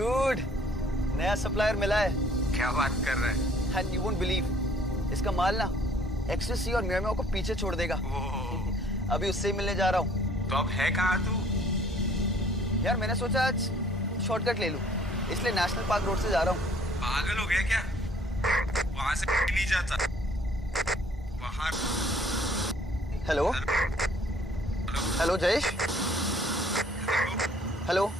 Dude, नया supplier मिला है। क्या बात कर रहे हैं? एंड यू वोंट बिलीव, इसका माल ना एक्सटेसी और म्याओ को पीछे छोड़ देगा। अभी उससे ही मिलने जा रहा हूँ। तो अब है कहाँ तू? यार मैंने सोचा आज शॉर्टकट ले लूं, इसलिए नेशनल पार्क रोड से जा रहा हूँ। पागल हो गया क्या? वहां से नहीं जाता। बाहर। Hello hello Jayesh, hello.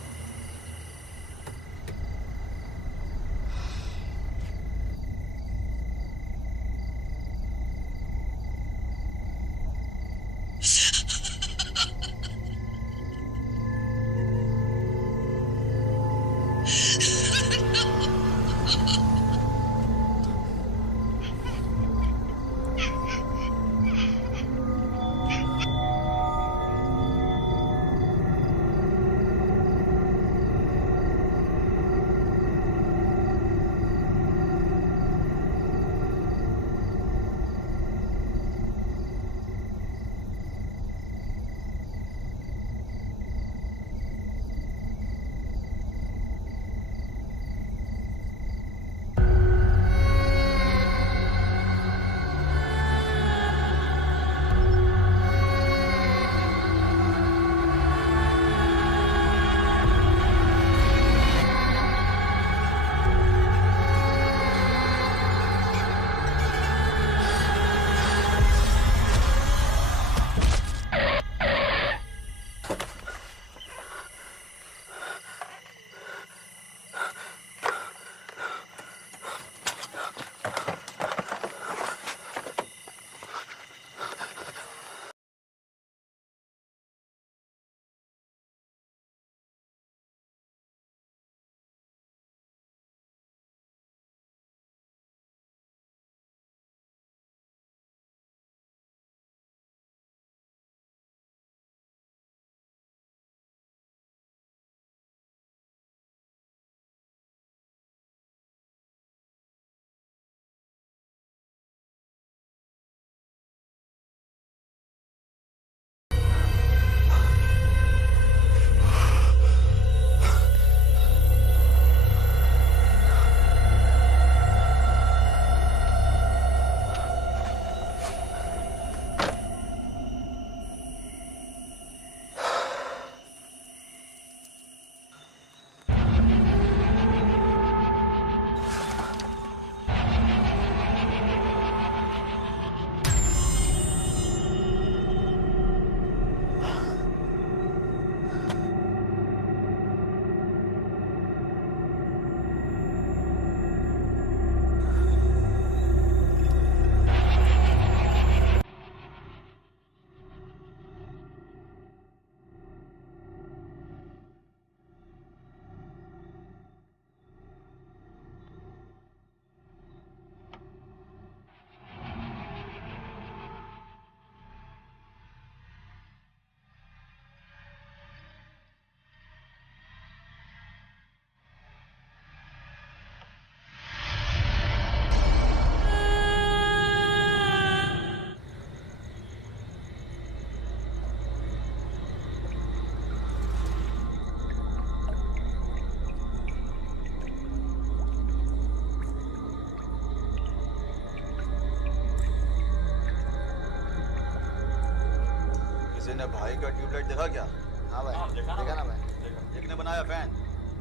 ने भाई का ट्यूबलाइट देखा क्या? हाँ भाई, देखा ना भाई। एक ने बनाया फैन,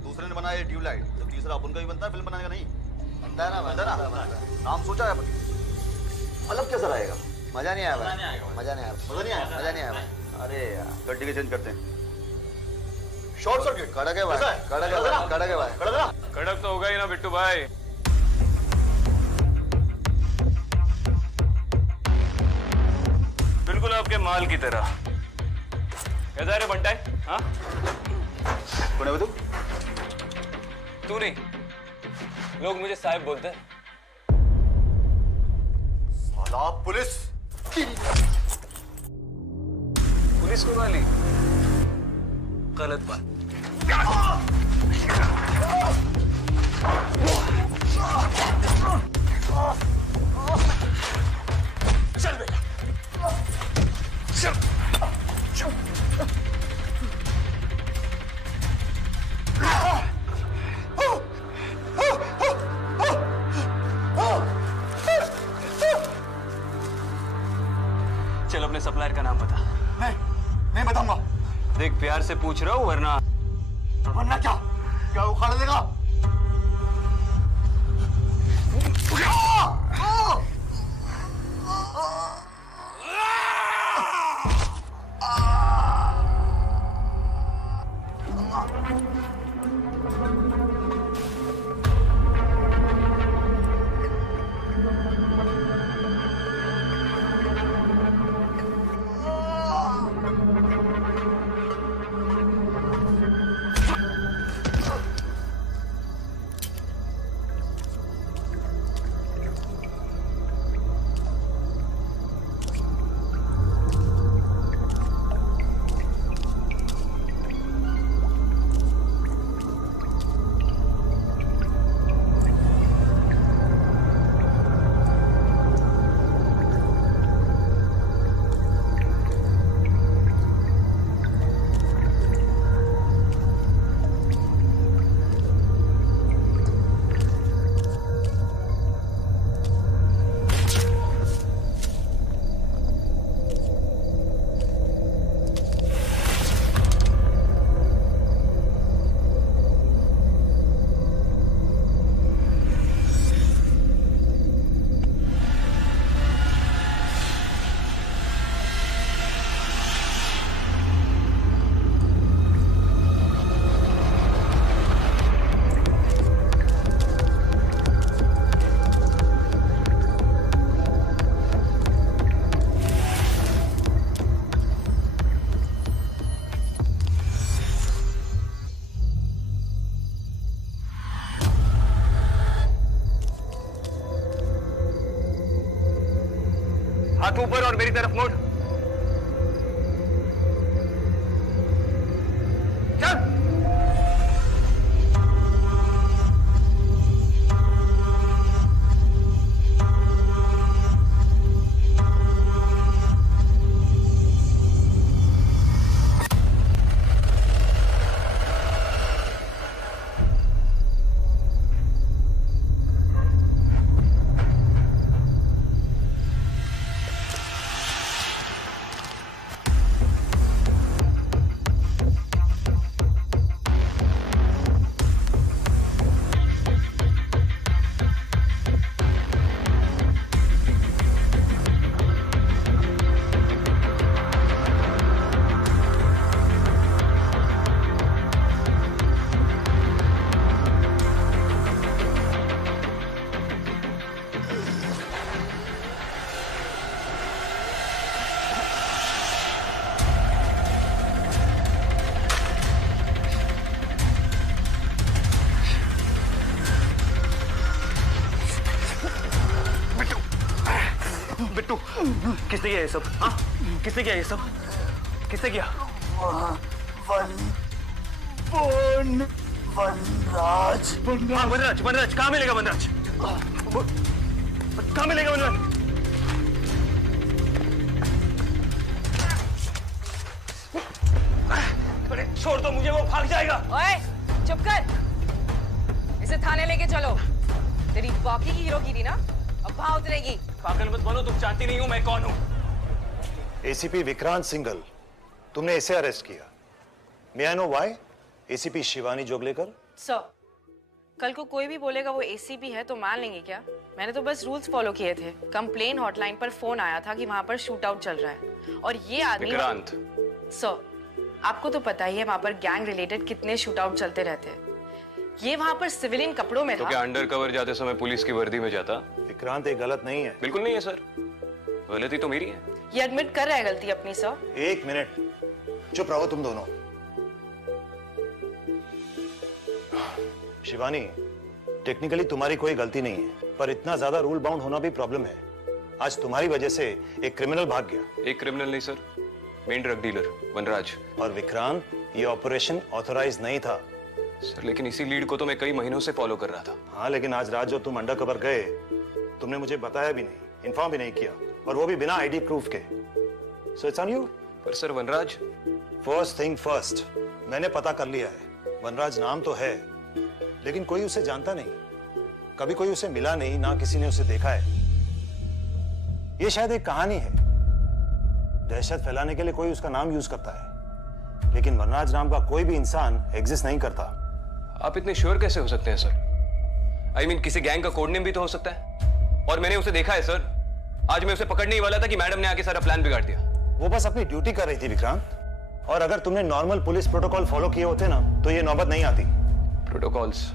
दूसरे ने बनाया ट्यूबलाइट, तो तीसरा अपन का भी बनता है फिल्म बनाने का नहीं बनता है ना? बनता है। नाम सोचा है अपन, मतलब कैसा रहेगा? मजा नहीं आया भाई, मजा नहीं आया भाई। अरे यार गड्डी के चेंज करते हैं। शॉर्ट सर्किट कड़क है भाई, कड़क है भाई। कड़क तो होगा ही ना बिट्टू भाई। बिल्कुल आपके माल की तरह। कैसा रे बंटा है? हाँ? कौन है तू? तू नहीं, लोग मुझे साहिब बोलते हैं। साला पुलिस! पुलिस को गाली? गलत बात। चल बेटा, चल। प्यार से पूछ रहा हूँ वरना क्या उखाड़ देगा? हाथ ऊपर और मेरी तरफ मोड़। चल। बिट्टू, किसने किया ये सब? हाँ, किसने किया ये सब? किसने किया? वनराज। वनराज, वनराज, कहाँ मिलेगा वनराज? कहाँ मिलेगा वनराज? अरे छोड़ दो मुझे, वो भाग जाएगा। ओए, चुप कर। इसे थाने लेके चलो। तेरी बाकी की हीरोगिरी ना अब भाव उतरेगी। पागल मत बनो, तुम जानती नहीं हो मैं कौन हूँ। एसीपी विक्रांत सिंघल, तुमने इसे अरेस्ट किया। May I know why? ACP Shivani Joglekar. Sir, कल को कोई भी बोलेगा वो एसीपी है तो मान लेंगे क्या? मैंने तो बस रूल्स फॉलो किए थे। कंप्लेन हॉटलाइन पर फोन आया था कि वहां पर शूट आउट चल रहा है और ये आदमी विक्रांत। सर, आपको तो पता ही है वहां पर गैंग रिलेटेड कितने शूट आउट चलते रहते हैं। ये वहां पर सिविलियन कपड़ों में तो था। क्या अंडर कवर जाते समय पुलिस की वर्दी में जाता? विक्रांत, ये गलत नहीं है। बिल्कुल नहीं है सर, गलती तो मेरी है। ये एडमिट कर रहा है गलती अपनी। सर एक मिनट, चुप रहो तुम दोनों। शिवानी, टेक्निकली तुम्हारी कोई गलती नहीं है, पर इतना ज्यादा रूल बाउंड होना भी प्रॉब्लम है। आज तुम्हारी वजह से एक क्रिमिनल भाग गया। एक क्रिमिनल नहीं सर, मेन ड्रग डीलर वनराज। और विक्रांत, ये ऑपरेशन ऑथराइज नहीं था। सर लेकिन इसी लीड को तो मैं कई महीनों से फॉलो कर रहा था। हाँ, लेकिन आज रात जो तुम अंडर कवर गए, तुमने मुझे बताया भी नहीं, इन्फॉर्म भी नहीं किया, और वो भी बिना आईडी प्रूफ के। So it's on you. पर सर वनराज। फर्स्ट थिंग फर्स्ट, मैंने पता कर लिया है। वनराज नाम तो है, लेकिन कोई उसे जानता नहीं। कभी कोई उसे मिला नहीं, ना किसी ने उसे देखा है। ये शायद एक कहानी है। दहशत फैलाने के लिए कोई उसका नाम यूज करता है। लेकिन वनराज नाम का कोई भी इंसान एग्जिस्ट नहीं करता। आप इतने श्योर कैसे हो सकते हैं सर? आई मीन किसी गैंग का कोड नेम भी तो हो सकता है, और मैंने उसे देखा है सर। आज मैं उसे पकड़ने ही वाला था कि मैडम ने आके सारा प्लान बिगाड़ दिया। वो बस अपनी ड्यूटी कर रही थी विक्रांत, और अगर तुमने नॉर्मल पुलिस प्रोटोकॉल फॉलो किए होते ना तो ये नौबत नहीं आती। प्रोटोकॉल्स?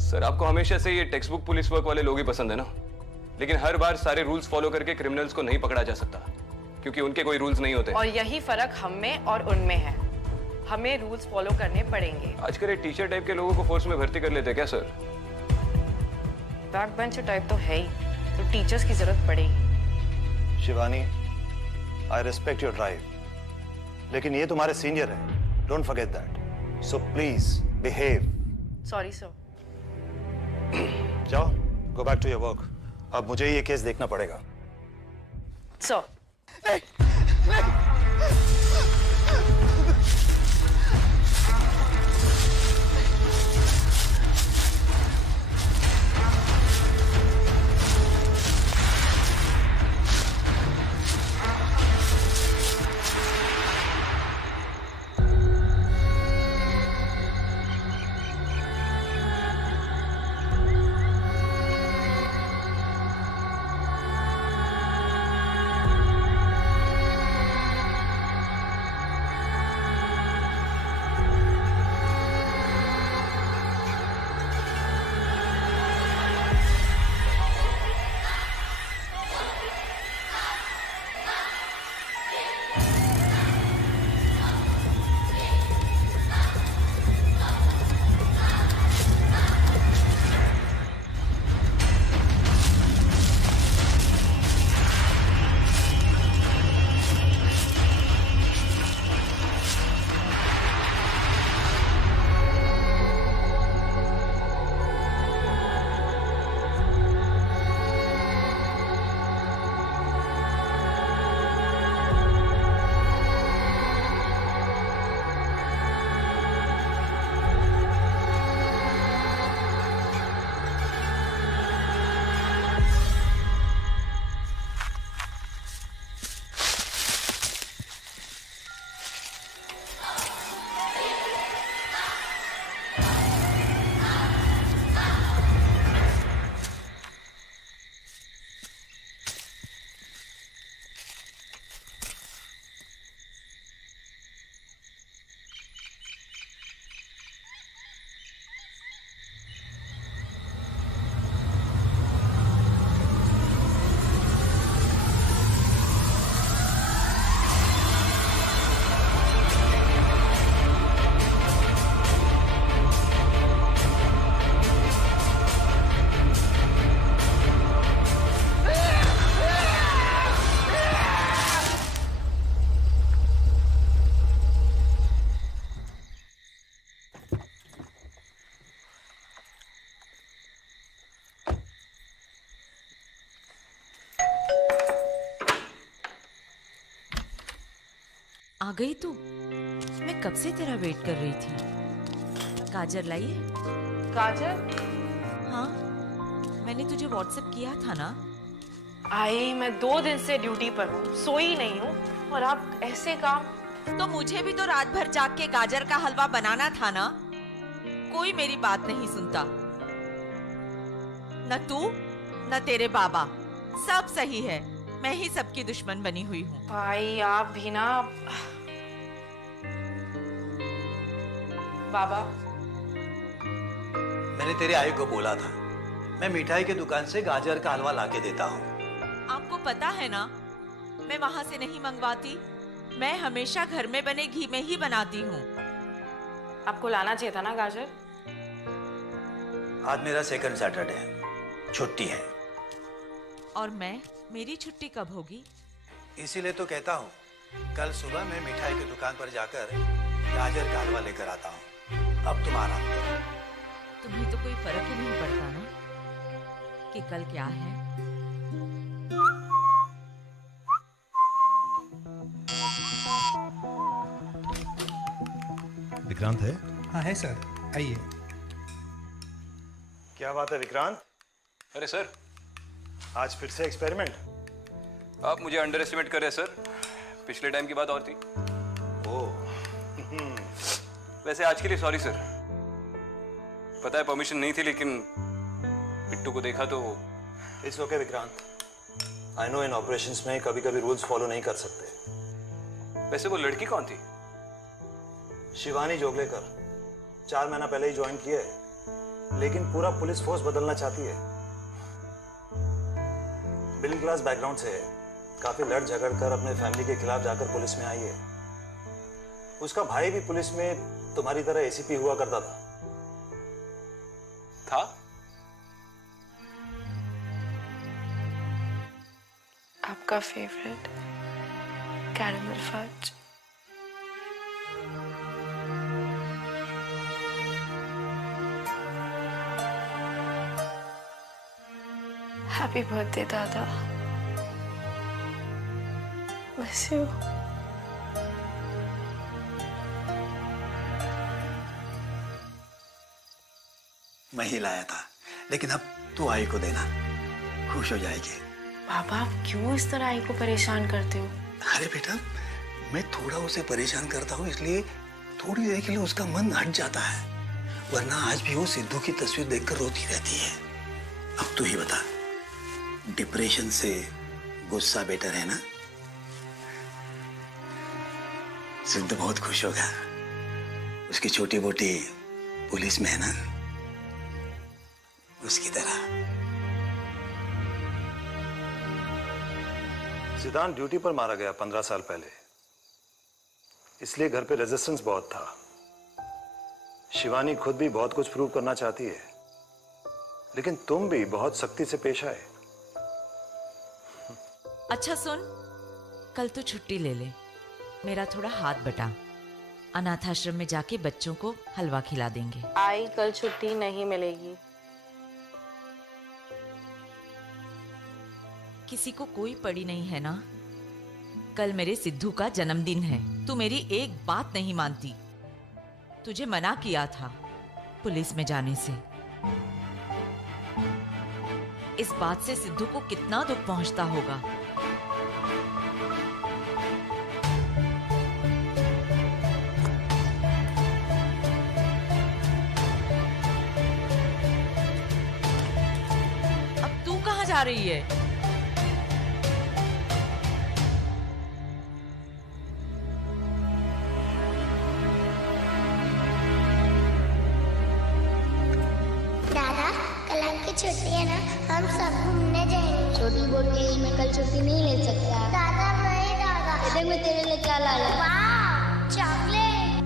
सर आपको हमेशा से ये टेक्स्ट बुक पुलिस वर्क वाले लोग ही पसंद है ना, लेकिन हर बार सारे रूल्स फॉलो करके क्रिमिनल्स को नहीं पकड़ा जा सकता, क्योंकि उनके कोई रूल्स नहीं होते। और यही फर्क हम में और उनमें है, हमें रूल्स फॉलो करने पड़ेंगे। आजकल ये टीचर टाइप के लोगों को फोर्स में भर्ती कर लेते क्या सर? बैक बेंचर टाइप तो है ही, तो टीचर्स की जरूरत पड़ेगी। Shivani, I respect your drive, लेकिन ये तुम्हारे सीनियर है, don't forget that, so please behave. Sorry sir. जाओ, go back to your work. अब मुझे ये केस देखना पड़ेगा। सर आ गई तू? मैं कब से तेरा वेट कर रही थी। काजर लाई है? काजल? हाँ, मैंने तुझे व्हाट्सएप किया था ना। आई, मैं 2 दिन से ड्यूटी पर हूँ, सोई नहीं हूँ, और आप ऐसे काम। तो मुझे भी तो रात भर जाग के गाजर का हलवा बनाना था ना। कोई मेरी बात नहीं सुनता, न तू न तेरे बाबा। सब सही है, मैं ही सबकी दुश्मन बनी हुई हूँ। भाई आप भी ना। बाबा, मैंने तेरे आई को बोला था, मैं मिठाई की दुकान से गाजर का हलवा लाके देता हूँ। आपको पता है ना, मैं वहां से नहीं मंगवाती। मैं हमेशा घर में बने घी में ही बनाती हूँ। आपको लाना चाहिए था ना गाजर। आज मेरा सेकंड सैटरडे है, छुट्टी है। और मेरी छुट्टी कब होगी? इसीलिए तो कहता हूँ, कल सुबह मैं मिठाई की दुकान पर जाकर गाजर का हलवा लेकर आता हूँ। अब तुम आराम करो। तुम्हें तो कोई फर्क ही नहीं पड़ता ना कि कल क्या है। विक्रांत है? हाँ है सर, आइए। क्या बात है विक्रांत? अरे सर, आज फिर से एक्सपेरिमेंट? आप मुझे अंडर एस्टिमेट कर रहे हैं सर। पिछले टाइम की बात और थी। ओह, वैसे आज के लिए सॉरी सर, पता है परमिशन नहीं थी, लेकिन बिट्टू को देखा तो। It's okay Vikrant, I know in operations में कभी कभी रूल्स फॉलो नहीं कर सकते। वैसे वो लड़की कौन थी? शिवानी जोगलेकर, 4 महीना पहले ही ज्वाइन किया है, लेकिन पूरा पुलिस फोर्स बदलना चाहती है। मिडिल क्लास बैकग्राउंड से है, काफी लड़ झगड़ कर अपने फैमिली के खिलाफ जाकर पुलिस में आई है। उसका भाई भी पुलिस में तुम्हारी तरह एसीपी हुआ करता था। आपका favourite caramel fudge. Happy birthday दादा, मिस यू। मैं ही लाया था, लेकिन अब तू आई को देना, खुश हो जाएगी। पापा आप क्यों इस तरह आई को परेशान करते हो? अरे बेटा, मैं थोड़ा उसे परेशान करता हूँ इसलिए थोड़ी देर के लिए उसका मन हट जाता है, वरना आज भी वो सिद्धू की तस्वीर देखकर रोती रहती है। अब तू ही बता, डिप्रेशन से गुस्सा बेटर है ना? सिद्धू बहुत खुश होगा, उसकी छोटी बोटी पुलिस में है ना, उसकी तरह। सिद्धांत ड्यूटी पर मारा गया 15 साल पहले, इसलिए घर पे रेजिस्टेंस बहुत था। शिवानी खुद भी बहुत कुछ प्रूव करना चाहती है, लेकिन तुम भी बहुत सख्ती से पेश आए। अच्छा सुन, कल तू छुट्टी ले ले, मेरा थोड़ा हाथ बटा। अनाथ आश्रम में जाके बच्चों को हलवा खिला देंगे। आई कल छुट्टी नहीं मिलेगी। किसी को कोई पड़ी नहीं है ना? कल मेरे सिद्धू का जन्मदिन है, तू मेरी एक बात नहीं मानती। तुझे मना किया था पुलिस में जाने से। इस बात से सिद्धू को कितना दुख पहुंचता होगा। अब तू कहाँ जा रही है? छुट्टी है ना, हम सब घूमने जाएंगे। छोटी बोटी मैं कल छुट्टी नहीं ले सकता। दादा नहीं दादा, देख मैं तेरे लिए क्या लाया। वाह, चॉकलेट।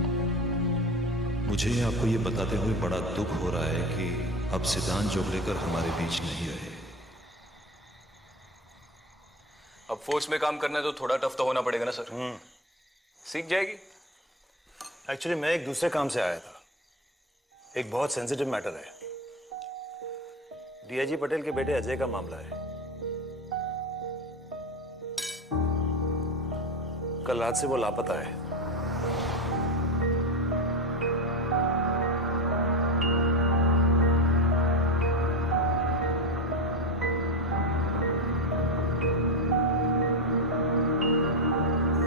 मुझे आपको ये बताते हुए बड़ा दुख हो रहा है कि अब सिद्धांत जोगलेकर हमारे बीच नहीं रहे। अब फोर्स में काम करना है तो थोड़ा टफ तो होना पड़ेगा ना सर। सीख जाएगी। एक्चुअली मैं एक दूसरे काम से आया था, एक बहुत सेंसिटिव मैटर है। डीआईजी पटेल के बेटे अजय का मामला है। कल रात से वो लापता है।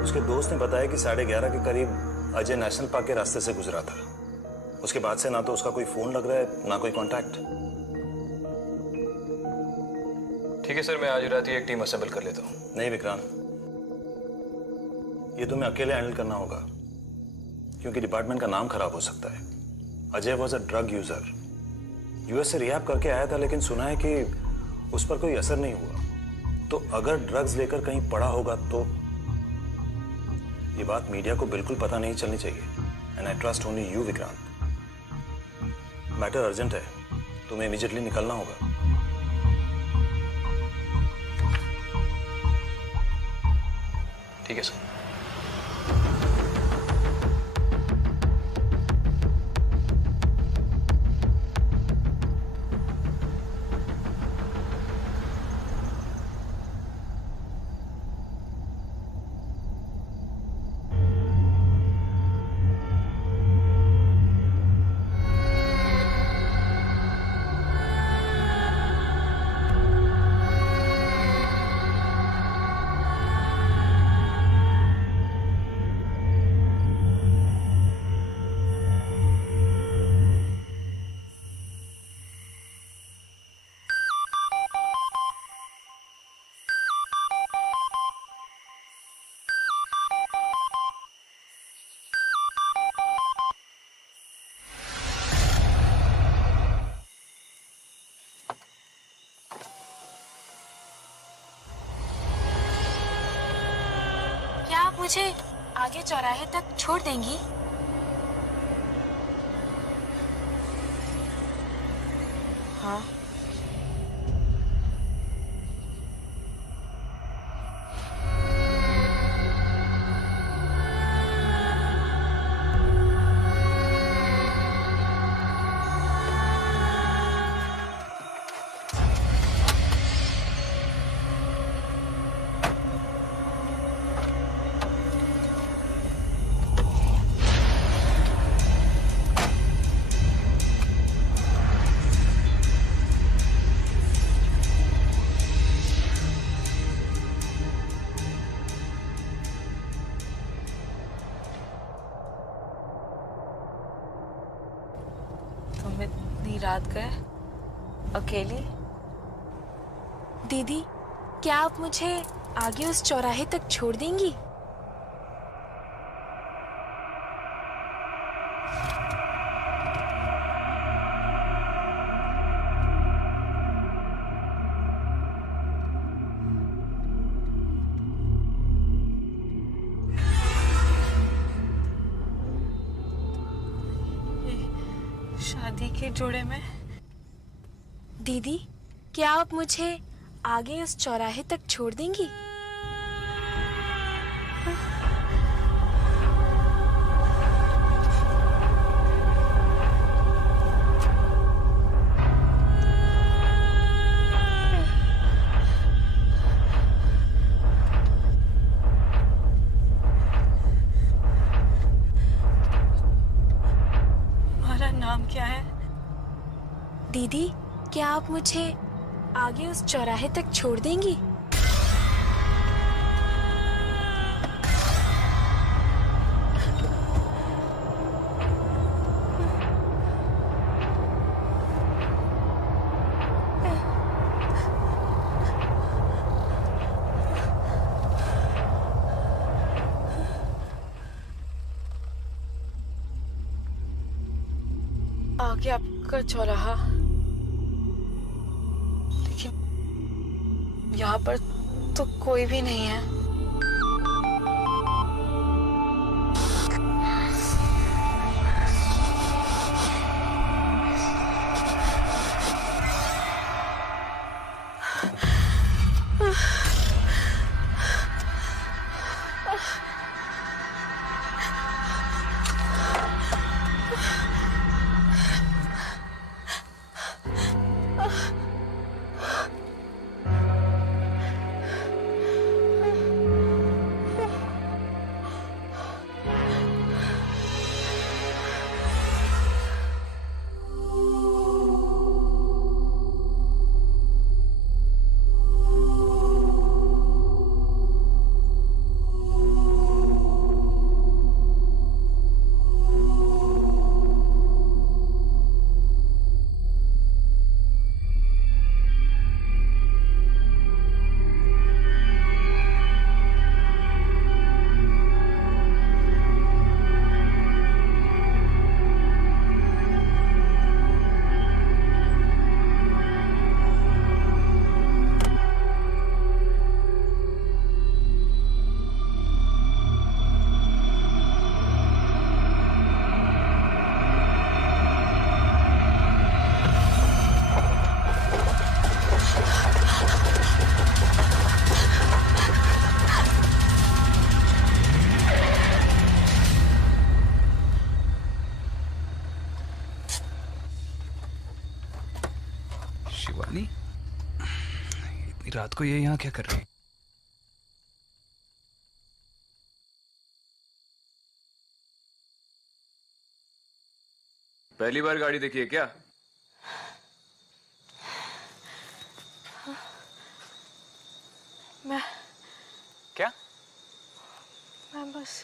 उसके दोस्त ने बताया कि 11:30 के करीब अजय नेशनल पार्क के रास्ते से गुजरा था। उसके बाद से ना तो उसका कोई फोन लग रहा है, ना कोई कांटेक्ट। ठीक है सर, मैं आज रात ही एक टीम असेंबल कर लेता हूँ। नहीं विक्रांत, ये तुम्हें अकेले हैंडल करना होगा, क्योंकि डिपार्टमेंट का नाम खराब हो सकता है। Ajay was a drug user, US से रिहैब करके आया था, लेकिन सुना है कि उस पर कोई असर नहीं हुआ। तो अगर ड्रग्स लेकर कहीं पड़ा होगा तो ये बात मीडिया को बिल्कुल पता नहीं चलनी चाहिए। And I trust only you Vikrant. Matter urgent है, तुम्हें इमीडिएटली निकलना होगा। ठीक है सर। मुझे आगे चौराहे तक छोड़ देंगी? हाँ। तुम इतनी रात गए अकेली? दीदी, क्या आप मुझे आगे उस चौराहे तक छोड़ देंगी? शादी के जोड़े में? दीदी, क्या आप मुझे आगे उस चौराहे तक छोड़ देंगी? तुम्हारा नाम क्या है? दीदी, क्या आप मुझे आगे उस चौराहे तक छोड़ देंगी? आगे आपका चौराहा, यहाँ पर तो कोई भी नहीं है। शिवानी, इतनी रात को ये यहाँ क्या कर रही है? पहली बार गाड़ी देखी है क्या? मैं क्या? मैं बस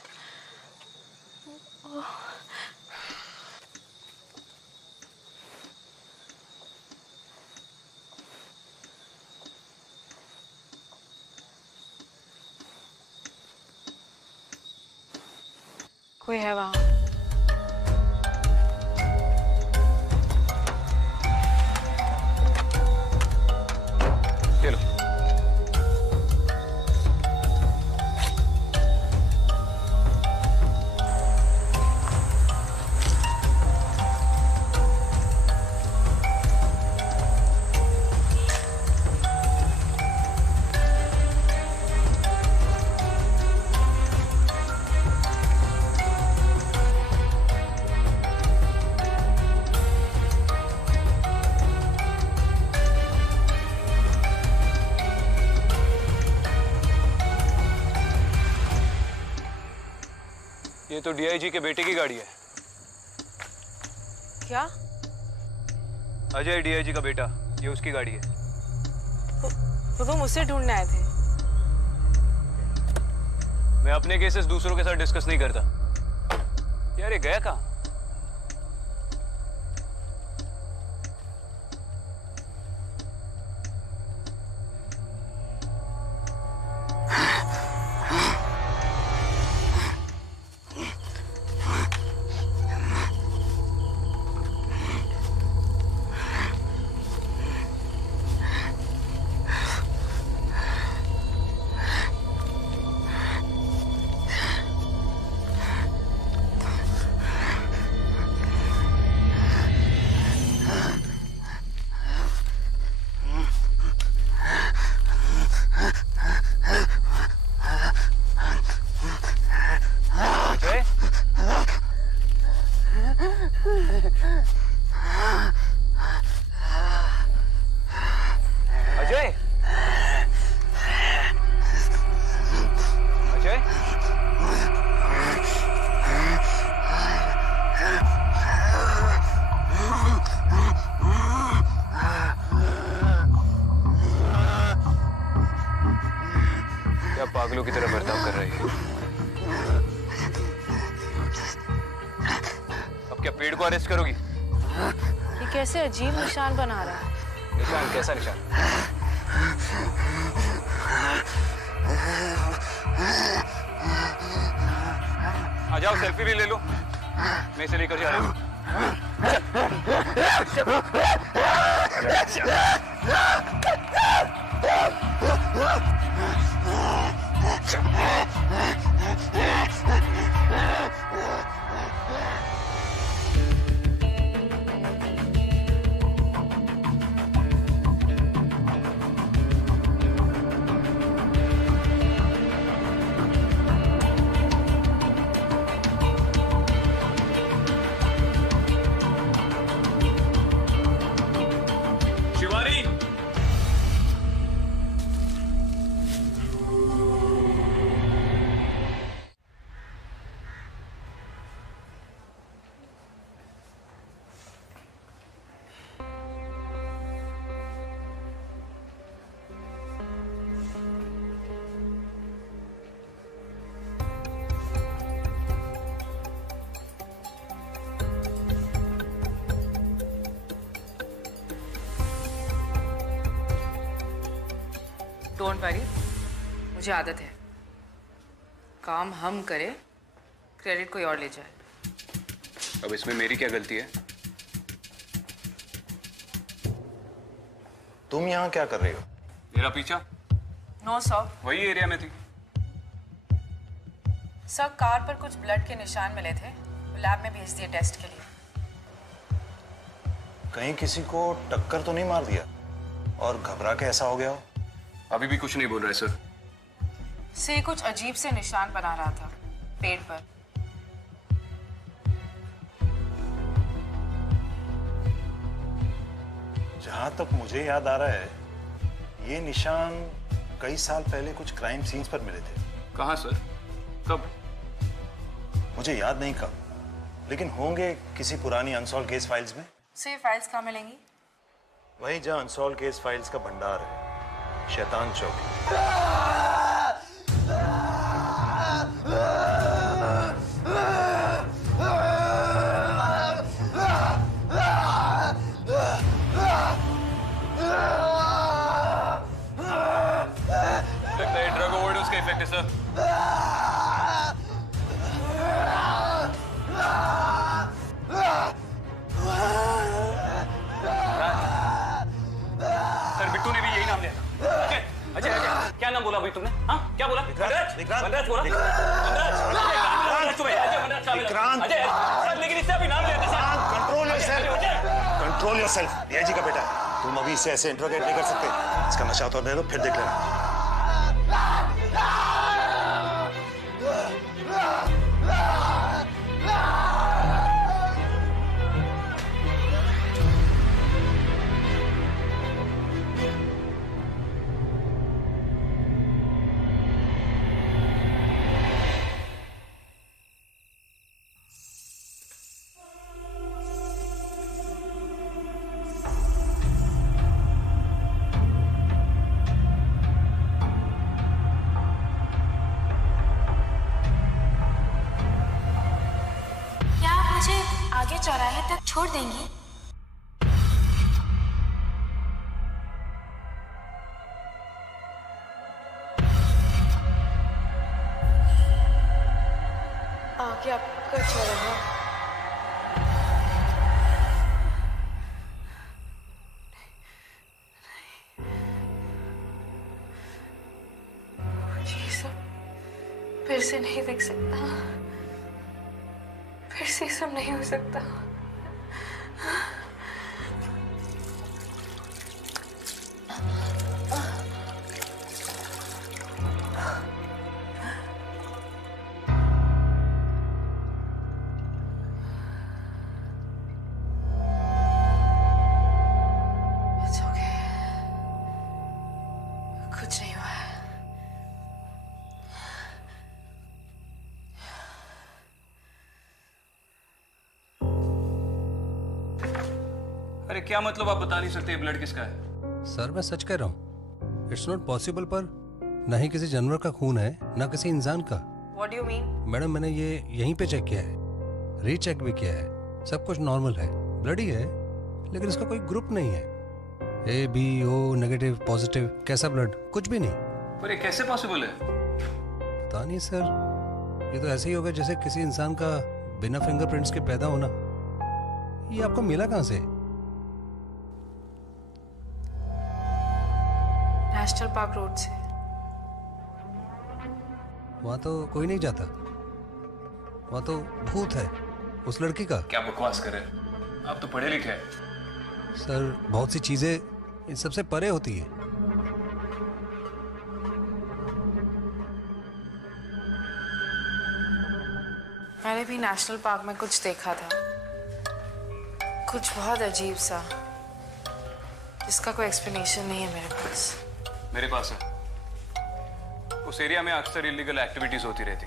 कोई है वहाँ? ये तो डीआईजी के बेटे की गाड़ी है। क्या? अजय डीआईजी का बेटा, ये उसकी गाड़ी है। तो तुम उसे ढूंढने आए थे? मैं अपने केसेस दूसरों के साथ डिस्कस नहीं करता। यार ये गया कहाँ? पागलों की तरह बर्ताव कर रही है। अब क्या पेड़ को अरेस्ट करोगी? ये कैसे अजीब निशान बना रहा है? निशान? कैसा निशान? आ जाओ, सेल्फी भी ले लो। मैं इसे लेकर जा रहा हूँ। डोंट वरी, मुझे आदत है। काम हम करें, क्रेडिट कोई और ले जाए। अब इसमें मेरी क्या गलती है? तुम यहाँ क्या कर रही हो? मेरा पीछा? No sir. वही एरिया में थी। सर, कार पर कुछ ब्लड के निशान मिले थे, लैब में भेज दिए टेस्ट के लिए। कहीं किसी को टक्कर तो नहीं मार दिया और घबरा के ऐसा हो गया हो? अभी भी कुछ नहीं बोल रहे सर। से कुछ अजीब से निशान बना रहा था पेड़ पर। जहां तक मुझे याद आ रहा है, ये निशान कई साल पहले कुछ क्राइम सीन्स पर मिले थे। कहाँ सर? कब? मुझे याद नहीं कब, लेकिन होंगे किसी पुरानी अनसॉल्व केस फाइल्स में। से फाइल्स कहाँ मिलेंगी? वहीं जहां अनसॉल्व केस फाइल्स का भंडार है, शैतान चौकी। लगता है ड्रग ओवरडोज का इफेक्ट है सर। सर, बिट्टू ने भी यही नाम लिया था। अजय, अजय, क्या नाम बोला अभी तुमने? हाँ, क्या बोला? वनराज बोला? विक्रांत, लेकिन इससे अभी नाम लिया था। Control yourself. डीआईजी का बेटा, तुम अभी इससे ऐसे इंट्रोगेट नहीं कर सकते। इसका नशा तो दे दो, फिर देख लेना। चौराहे तक छोड़ देंगी? आगे आपका चौराहा। ये सब फिर से नहीं देख सकता, फिर से सब नहीं हो सकता। It's okay. कुछ नहीं हुआ है। अरे क्या मतलब, आप बता नहीं सकते ब्लड किसका है? सर मैं सच कह रहा हूँ, इट्स नॉट पॉसिबल, पर ना ही किसी जानवर का खून है ना किसी इंसान का। What do you mean? Madam मैंने ये यहीं पे चेक किया है, रीचेक भी किया है, सब कुछ नॉर्मल है, ब्लड ही है, लेकिन इसका कोई ग्रुप नहीं है। A B O negative positive कैसा ब्लड, कुछ भी नहीं। पर ये कैसे पॉसिबल है? पता नहीं सर, ये तो ऐसे ही होगा जैसे किसी इंसान का बिना फिंगरप्रिंट्स के पैदा होना। ये आपको मिला कहाँ से? नेशनल पार्क रोड से। वहाँ तो कोई नहीं जाता, वहाँ तो भूत है उस लड़की का। क्या बकवास कर रहे हैं? आप तो पढ़े लिखे हैं। सर बहुत सी चीजें इन सबसे परे होती है। मैंने भी नेशनल पार्क में कुछ देखा था, कुछ बहुत अजीब सा, जिसका कोई एक्सप्लेनेशन नहीं है मेरे पास। मेरे पास है। उस एरिया में अक्सर इलीगल एक्टिविटीज होती रहती।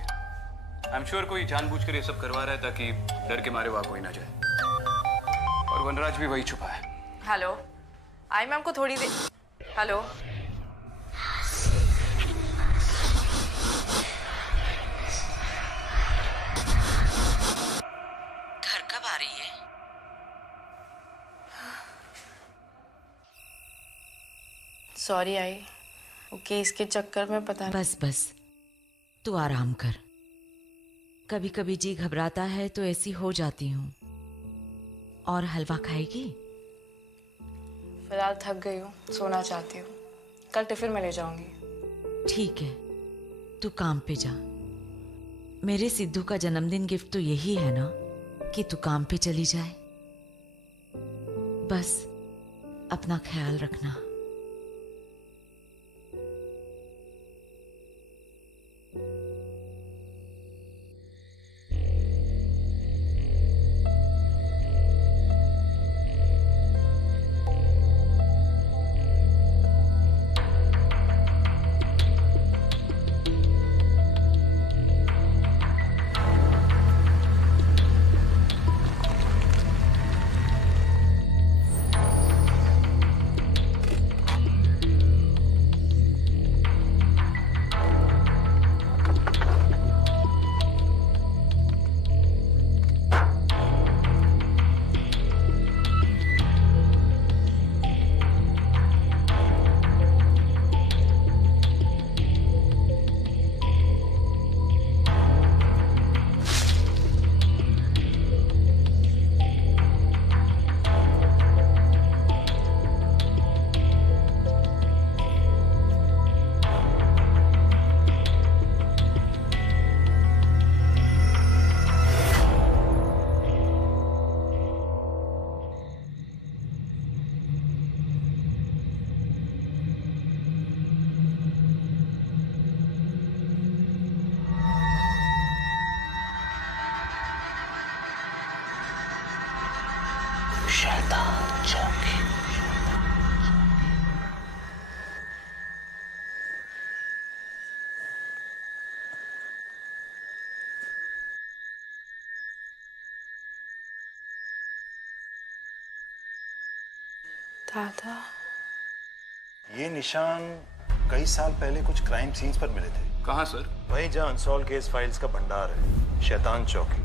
आई एम श्योर कोई जानबूझकर ये सब करवा रहा है ताकि डर के मारे वहां कोई ना जाए। और वनराज भी वही छुपा है। हेलो, आई मैम को थोड़ी देर। हेलो, घर कब आ रही है? सॉरी आई, वो केस के चक्कर में पता नहीं। बस बस, तू आराम कर। कभी कभी जी घबराता है तो ऐसी हो जाती हूँ। और हलवा खाएगी? फिलहाल थक गई हूँ, सोना चाहती हूँ। कल टिफिन में ले जाऊंगी। ठीक है, तू काम पे जा। मेरे सिद्धू का जन्मदिन गिफ्ट तो यही है ना कि तू काम पे चली जाए। बस अपना ख्याल रखना। दादा, ये निशान कई साल पहले कुछ क्राइम सीन्स पर मिले थे। कहाँ सर? वहीं जहाँ अनसॉल्व केस फाइल्स का भंडार है, शैतान चौकी।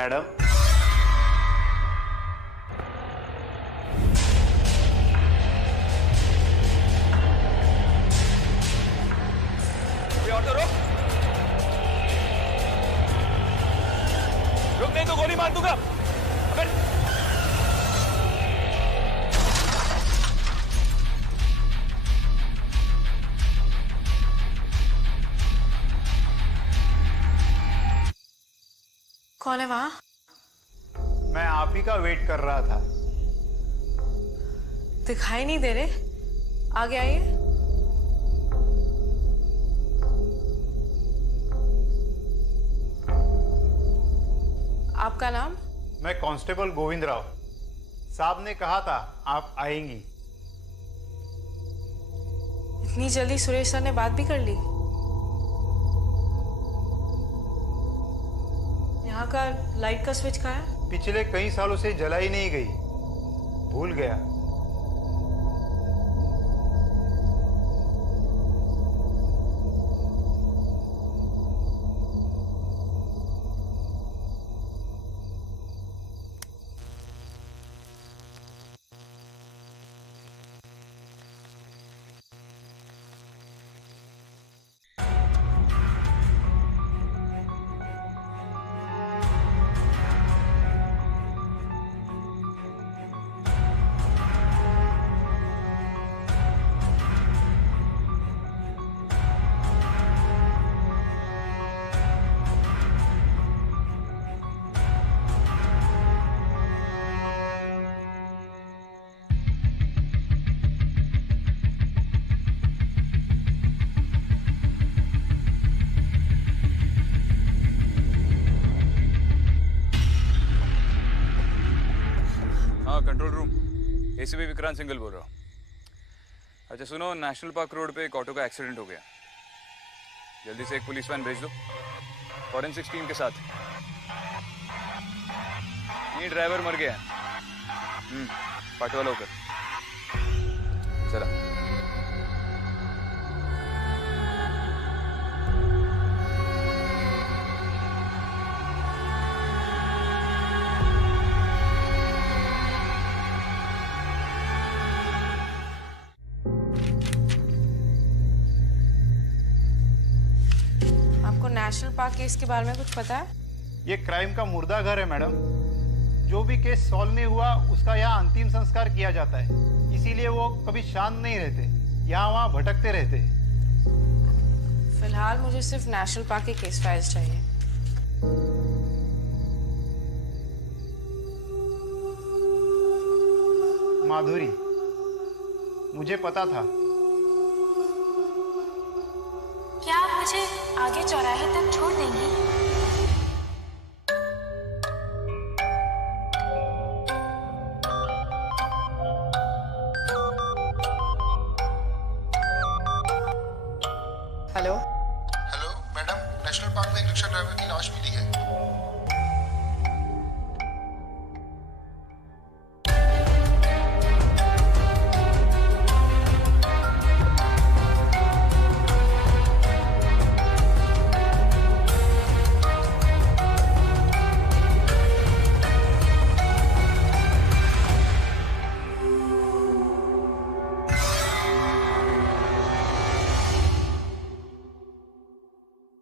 मैडम। ऑटो रुक, रुक नहीं तो गोली मार दूंगा। अबे कौन है वहां? मैं आप ही का वेट कर रहा था। दिखाई नहीं दे रहे, आगे आइए। आपका नाम? मैं कांस्टेबल गोविंद राव। साहब ने कहा था आप आएंगी। इतनी जल्दी सुरेश सर ने बात भी कर ली? यहाँ का लाइट का स्विच कहाँ है? पिछले कई सालों से जलाई नहीं गई, भूल गया। Control room, ACP Vikrant single बोल रहा हूँ। अच्छा सुनो, नेशनल पार्क रोड पे एक ऑटो का एक्सीडेंट हो गया। जल्दी से एक पुलिस वैन भेज दो फॉरेंसिक्स टीम के साथ। ये ड्राइवर मर गया है। पाटवा होकर चला। नेशनल पार्क केस के बारे में कुछ पता है? ये क्राइम का मुर्दा घर है मैडम। जो भी केस सॉल्व नहीं हुआ उसका यहाँ अंतिम संस्कार किया जाता है, इसीलिए वो कभी शांत नहीं रहते, यहाँ वहाँ भटकते रहते। फिलहाल मुझे सिर्फ नेशनल पार्क के केस फाइल्स चाहिए। माधुरी, मुझे पता था। क्या आप मुझे आगे चौराहे तक छोड़ देंगी? Hello hello madam, national park में एक रिक्शा ड्राइवर की लाश मिली है।